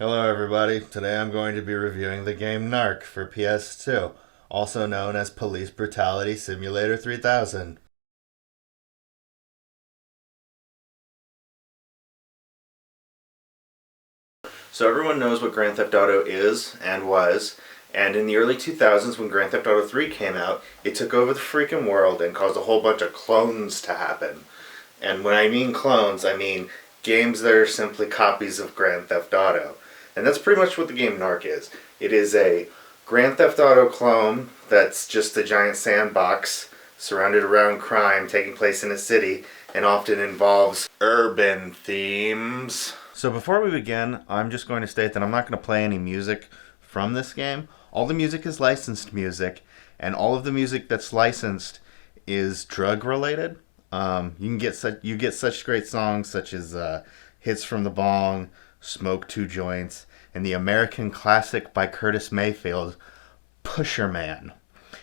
Hello everybody, today I'm going to be reviewing the game NARC for ps2, also known as Police Brutality Simulator 3000. So everyone knows what Grand Theft Auto is and was, and in the early 2000s when Grand Theft Auto 3 came out, it took over the freaking world and caused a whole bunch of clones to happen. And when I mean clones, I mean games that are simply copies of Grand Theft Auto. And that's pretty much what the game NARC is. It is a Grand Theft Auto clone that's just a giant sandbox surrounded around crime taking place in a city and often involves urban themes. So before we begin, I'm just going to state that I'm not going to play any music from this game. All the music is licensed music, and all of the music that's licensed is drug related. You get such great songs such as Hits from the Bong, Smoke Two Joints, and the American classic by Curtis Mayfield, Pusher Man.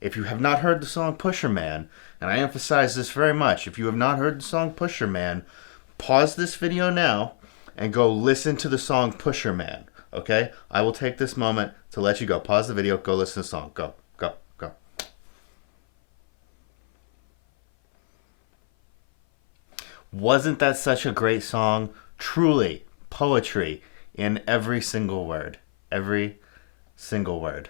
If you have not heard the song Pusher Man, and I emphasize this very much, if you have not heard the song Pusher Man, pause this video now and go listen to the song Pusher Man, okay? I will take this moment to let you go. Pause the video, go listen to the song. Go, go, go. Wasn't that such a great song? Truly, poetry in every single word. Every single word.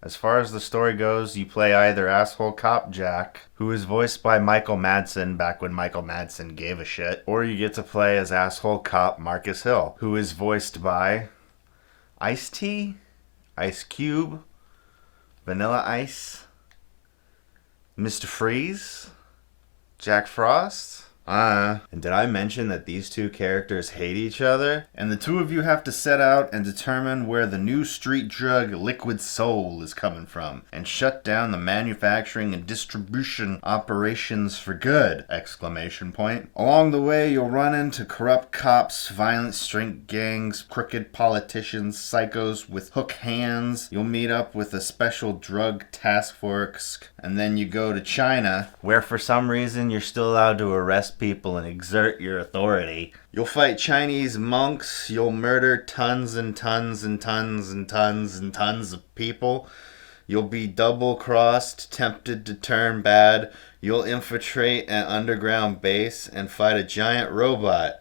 As far as the story goes, you play either asshole cop Jack, who is voiced by Michael Madsen back when Michael Madsen gave a shit, or you get to play as asshole cop Marcus Hill, who is voiced by Ice-T, Ice Cube, Vanilla Ice, Mr. Freeze, Jack Frost. And did I mention that these two characters hate each other? And the two of you have to set out and determine where the new street drug Liquid Soul is coming from and shut down the manufacturing and distribution operations for good! Exclamation point. Along the way, you'll run into corrupt cops, violent street gangs, crooked politicians, psychos with hook hands. You'll meet up with a special drug task force, and then you go to China, where for some reason you're still allowed to arrest people and exert your authority. You'll fight Chinese monks, you'll murder tons and tons and tons and tons and tons of people. You'll be double-crossed, tempted to turn bad. You'll infiltrate an underground base and fight a giant robot.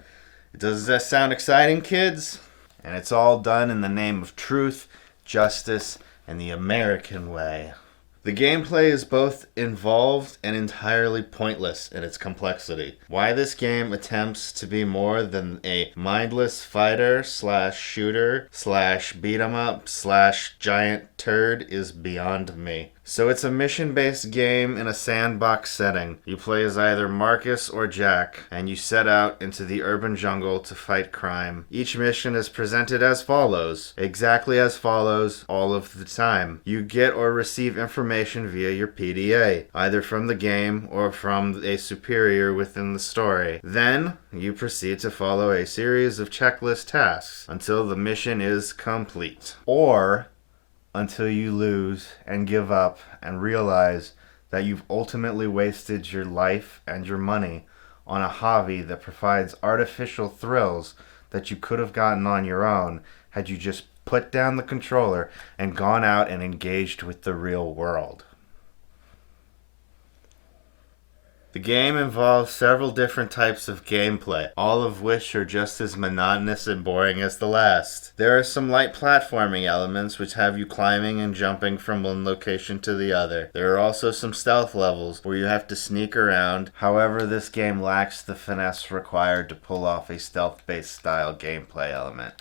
Does that sound exciting, kids? And it's all done in the name of truth, justice, and the American way. The gameplay is both involved and entirely pointless in its complexity. Why this game attempts to be more than a mindless fighter slash shooter slash beat 'em up slash giant turd is beyond me. So it's a mission-based game in a sandbox setting. You play as either Marcus or Jack, and you set out into the urban jungle to fight crime. Each mission is presented as follows, exactly as follows, all of the time. You get or receive information via your PDA, either from the game or from a superior within the story. Then, you proceed to follow a series of checklist tasks until the mission is complete. Or until you lose and give up and realize that you've ultimately wasted your life and your money on a hobby that provides artificial thrills that you could have gotten on your own had you just put down the controller and gone out and engaged with the real world. The game involves several different types of gameplay, all of which are just as monotonous and boring as the last. There are some light platforming elements which have you climbing and jumping from one location to the other. There are also some stealth levels where you have to sneak around. However, this game lacks the finesse required to pull off a stealth-based style gameplay element.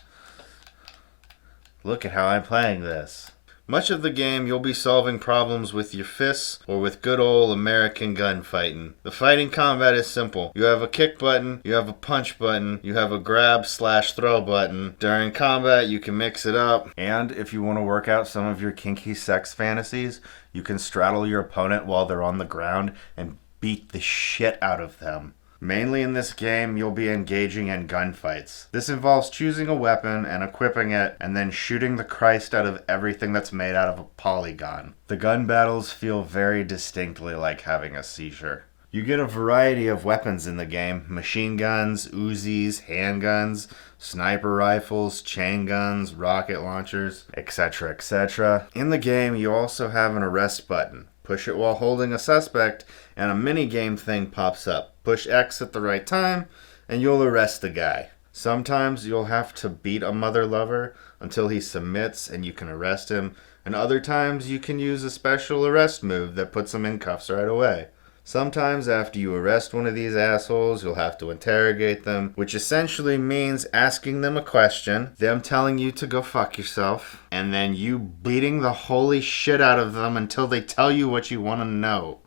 Look at how I'm playing this. Much of the game, you'll be solving problems with your fists or with good old American gunfighting. The fighting combat is simple. You have a kick button, you have a punch button, you have a grab/throw button. During combat, you can mix it up. And if you want to work out some of your kinky sex fantasies, you can straddle your opponent while they're on the ground and beat the shit out of them. Mainly in this game, you'll be engaging in gunfights. This involves choosing a weapon and equipping it, and then shooting the Christ out of everything that's made out of a polygon. The gun battles feel very distinctly like having a seizure. You get a variety of weapons in the game: machine guns, Uzis, handguns, sniper rifles, chain guns, rocket launchers, etc., etc. In the game, you also have an arrest button. Push it while holding a suspect, and a mini-game thing pops up. Push X at the right time, and you'll arrest the guy. Sometimes you'll have to beat a mother lover until he submits and you can arrest him, and other times you can use a special arrest move that puts him in cuffs right away. Sometimes after you arrest one of these assholes, you'll have to interrogate them, which essentially means asking them a question, them telling you to go fuck yourself, and then you beating the holy shit out of them until they tell you what you want to know.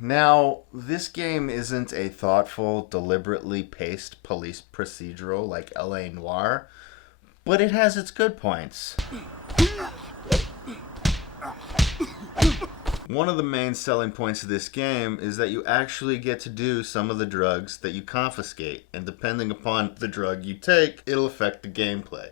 Now, this game isn't a thoughtful, deliberately paced police procedural like LA Noire, but it has its good points. One of the main selling points of this game is that you actually get to do some of the drugs that you confiscate, and depending upon the drug you take, it'll affect the gameplay.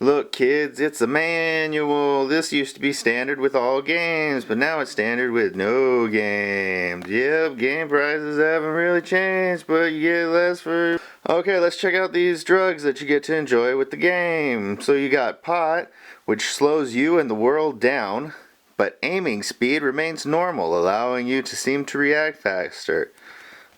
Look, kids, it's a manual. This used to be standard with all games, but now it's standard with no games. Yep, game prices haven't really changed, but you get less for... Okay, let's check out these drugs that you get to enjoy with the game. So you got pot, which slows you and the world down, but aiming speed remains normal, allowing you to seem to react faster.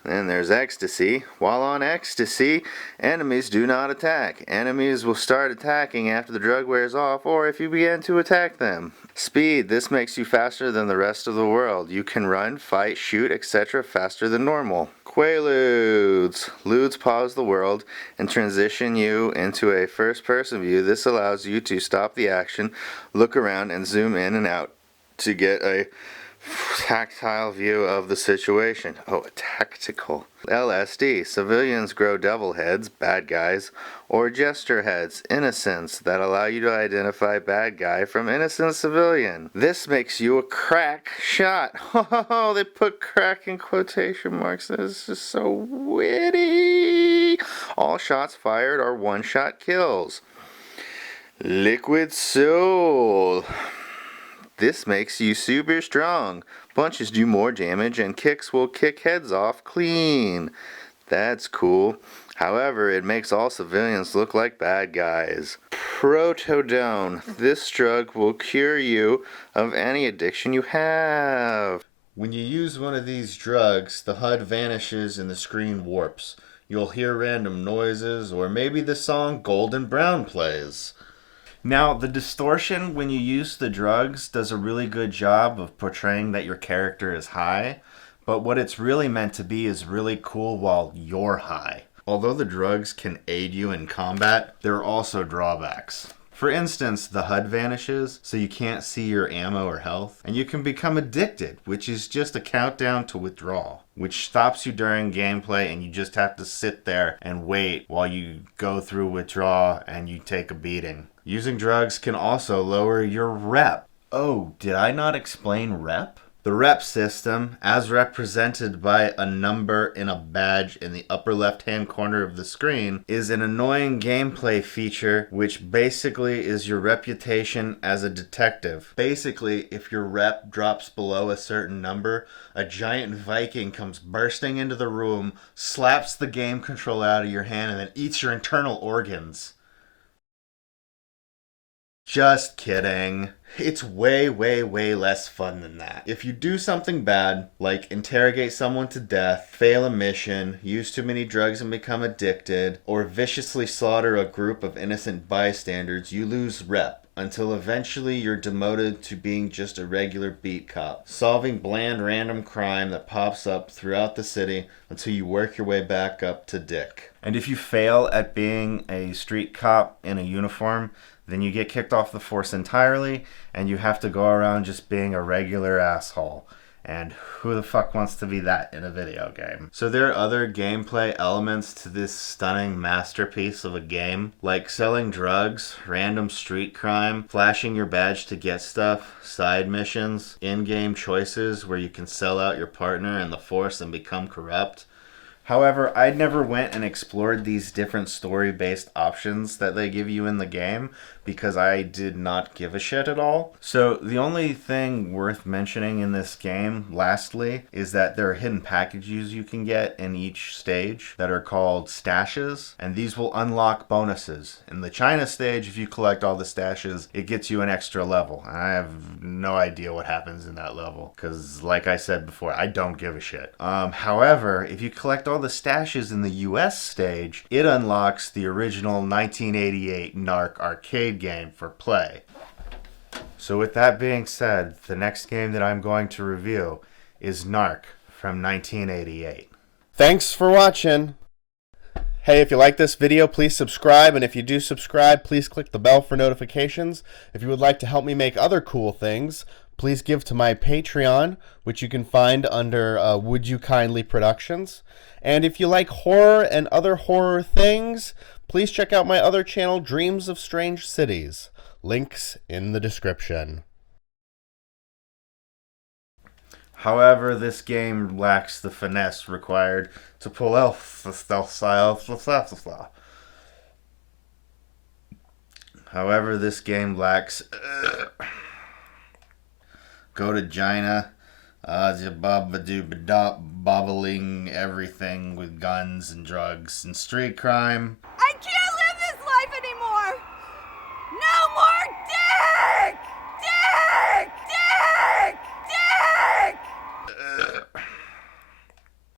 Then there's ecstasy. While on ecstasy, enemies do not attack. Enemies will start attacking after the drug wears off or if you begin to attack them. Speed. This makes you faster than the rest of the world. You can run, fight, shoot, etc. faster than normal. Quaaludes. Ludes pause the world and transition you into a first-person view. This allows you to stop the action, look around, and zoom in and out to get a tactile view of the situation. Oh, a tactical. LSD. Civilians grow devil heads, bad guys, or gesture heads, innocents, that allow you to identify bad guy from innocent civilian. This makes you a crack shot. Oh, they put crack in quotation marks. This is so witty. All shots fired are one-shot kills. Liquid Soul. This makes you super strong. Punches do more damage and kicks will kick heads off clean. That's cool. However, it makes all civilians look like bad guys. Protodone. This drug will cure you of any addiction you have. When you use one of these drugs, the HUD vanishes and the screen warps. You'll hear random noises, or maybe the song Golden Brown plays. Now, the distortion when you use the drugs does a really good job of portraying that your character is high, but what it's really meant to be is really cool while you're high. Although the drugs can aid you in combat, there are also drawbacks. For instance, the HUD vanishes, so you can't see your ammo or health, and you can become addicted, which is just a countdown to withdrawal, which stops you during gameplay and you just have to sit there and wait while you go through withdrawal and you take a beating. Using drugs can also lower your rep. Oh, did I not explain rep? The rep system, as represented by a number in a badge in the upper left-hand corner of the screen, is an annoying gameplay feature which basically is your reputation as a detective. Basically, if your rep drops below a certain number, a giant Viking comes bursting into the room, slaps the game controller out of your hand, and then eats your internal organs. Just kidding. It's way, way, way less fun than that. If you do something bad, like interrogate someone to death, fail a mission, use too many drugs and become addicted, or viciously slaughter a group of innocent bystanders, you lose rep, until eventually you're demoted to being just a regular beat cop, solving bland random crime that pops up throughout the city until you work your way back up to Dick. And if you fail at being a street cop in a uniform, then you get kicked off the force entirely, and you have to go around just being a regular asshole. And who the fuck wants to be that in a video game? So there are other gameplay elements to this stunning masterpiece of a game, like selling drugs, random street crime, flashing your badge to get stuff, side missions, in-game choices where you can sell out your partner in the force and become corrupt. However, I never went and explored these different story-based options that they give you in the game because I did not give a shit at all. So the only thing worth mentioning in this game, lastly, is that there are hidden packages you can get in each stage that are called stashes, and these will unlock bonuses. In the China stage, if you collect all the stashes, it gets you an extra level. I have no idea what happens in that level because, like I said before, I don't give a shit. However, if you collect all the stashes in the US stage, it unlocks the original 1988 NARC arcade game for play. So with that being said, the next game that I'm going to review is NARC from 1988. Thanks for watching. Hey, if you like this video, please subscribe, and if you do subscribe, please click the bell for notifications. If you would like to help me make other cool things, please give to my Patreon, which you can find under Would You Kindly Productions. And if you like horror and other horror things, please check out my other channel, Dreams of Strange Cities. Links in the description. However, this game lacks the finesse required to pull off the stealth style. However, this game lacks go to China, bobbling everything with guns and drugs and street crime.